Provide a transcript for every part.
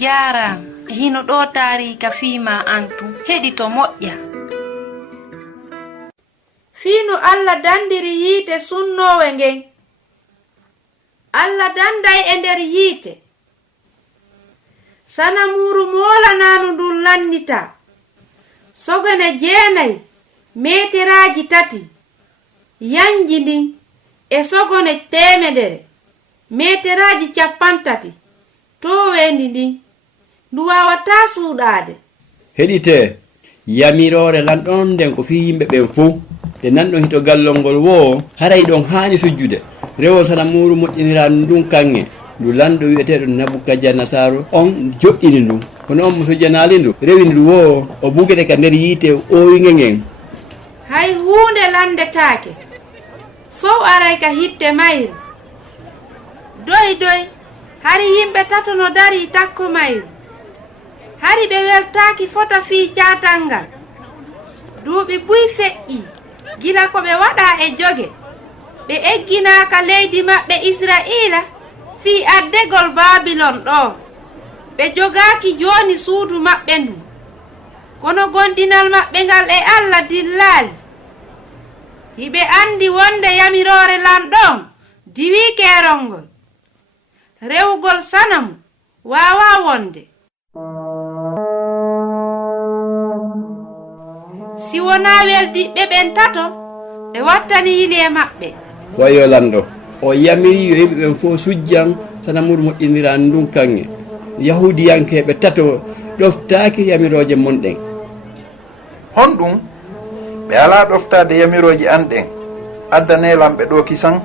Jaram hino ɗo taarika fiima antu heɗito moƴƴa. Fiinu Allah dandiri yiite sunnowe ngen. Allah danday e nder yiite. Sanamuru moolananu ndun lannita. Sogone 9 meteraaji 3 yanji ndin e sogone 100 meteraaji 30 to wendi ndin ndu wawata suuɗaade. Heɗite yamirore lanɗon nden ko fi yimɓe ɓen fuu nde nanɗon hito gallol ngol wo haray ɗon haani sujjude rewo Sanamuru moƴƴiniraɗum ndun kanŋe ndu lanɗo wi'eteɗo Nabukadja Nasaru on joɗɗini ndum kono on mo sujjanali ndu rewi ndu wo o bugete ka nder yiite ooyunge ngen. Hay huunde landetaake fow aray ka hitte mayru doy hari yimɓe tato no dari takko mayru hari ɓe weltaaki fota fii caatal ngal duuɓi buy feƴƴi gila ko ɓe waɗa e joge ɓe egginaaka leydi maɓɓe Isra'iila fii addegol Baabilon ɗo ɓe jogaaki jooni suudu maɓɓe ndu kono gondinal maɓɓe ngal e Allah dillaali hiɓe andi wonde yamirore lanɗon diwi kerolngol rewugol Sanamu wawa wonde si wona weldiɓɓe ɓen tato ɓe wattani yili e maɓɓe. Wayo lanɗo o yamiri yo yimɓe ɓen fof sujjan Sanamuru moƴƴinirani ndun kanŋe yahudiyankeɓe tato ɗoftaaki yamiroje monɗen. Honɗum ɓe ala ɗoftade yamiroje anɗen addanelam ɓe ɗo kisan.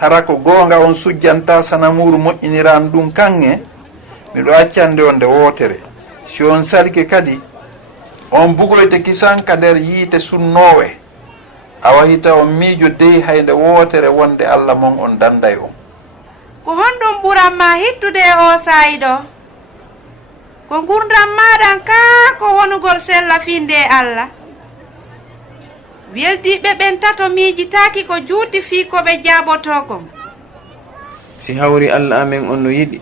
Hara ko goonga on sujjanta Sanamuru moƴƴinirani ɗum kanŋe miɗo accande on nde wootere si on salke kadi on bugoyte kisan ka nder yiite sunnowe a wahita on miijo dey haynde wootere wonde Allah mon on danday on. Ko honɗum ɓuranma hittude e o saayi ɗo ko gurdam maɗan kaa ko wonugol sella finde e Allah weldiɓe ɓen tato miijitaaki ko juuti fii ko ɓe jaaboto kon. Si hawri Allah amen on no yiɗi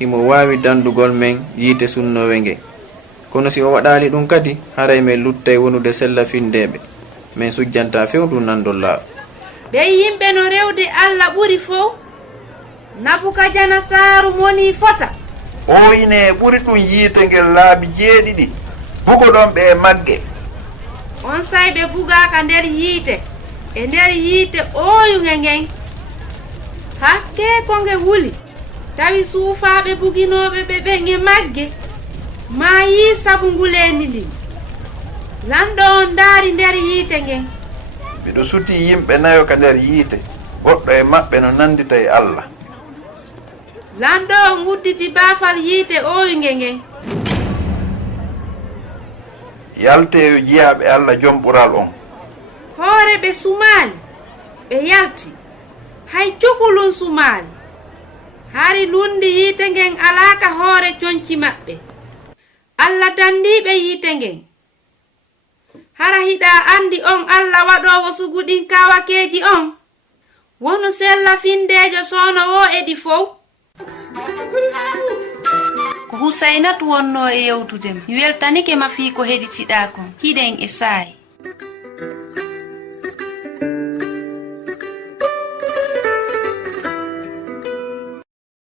imo waawi dandugol men yiite sunnowe nge kono si o waɗali ɗum kadi haray men luttay wonude sella findeɓe min sujjanta fewdu nandol laaɓa. ɓe yimɓe no rewde Allah ɓuri fof Nabukadja Nasaru moni fota o ine ɓuri ɗum yiite ngel laabi 7 bugo ɗon ɓe e magge. On say ɓe bugaka nder yiite e nder yiite ooyunge ngen hakke ko nge wuli tawi suufaaɓe buginoɓe ɓe ɓen e magge ma yi sabu ngulendi ndin lanɗo on daari nder yiite ngen. Miɗo suti yimɓe 4 ka nder yiite goɗɗo e maɓɓe no nandita e Allah. Lanɗo on udditi baafal yiite ooyunge ngen yalteyo jiyaɓe Allah jom ɓural on. hoore ɓe sumaali ɓe yalti hay cukulum sumaali hari lundi yiite ngen alaaka hoore coñci maɓɓe Allah dandiɓe yiite ngen hara hiɗa andi on Allah waɗowo suguɗin kawakeji on wonu sella findejo soono wo eɗi fow. Ko Husainatu wonno e yewtudem mi weltanike ma fii ko heɗitiɗa kon hiɗen e saayi.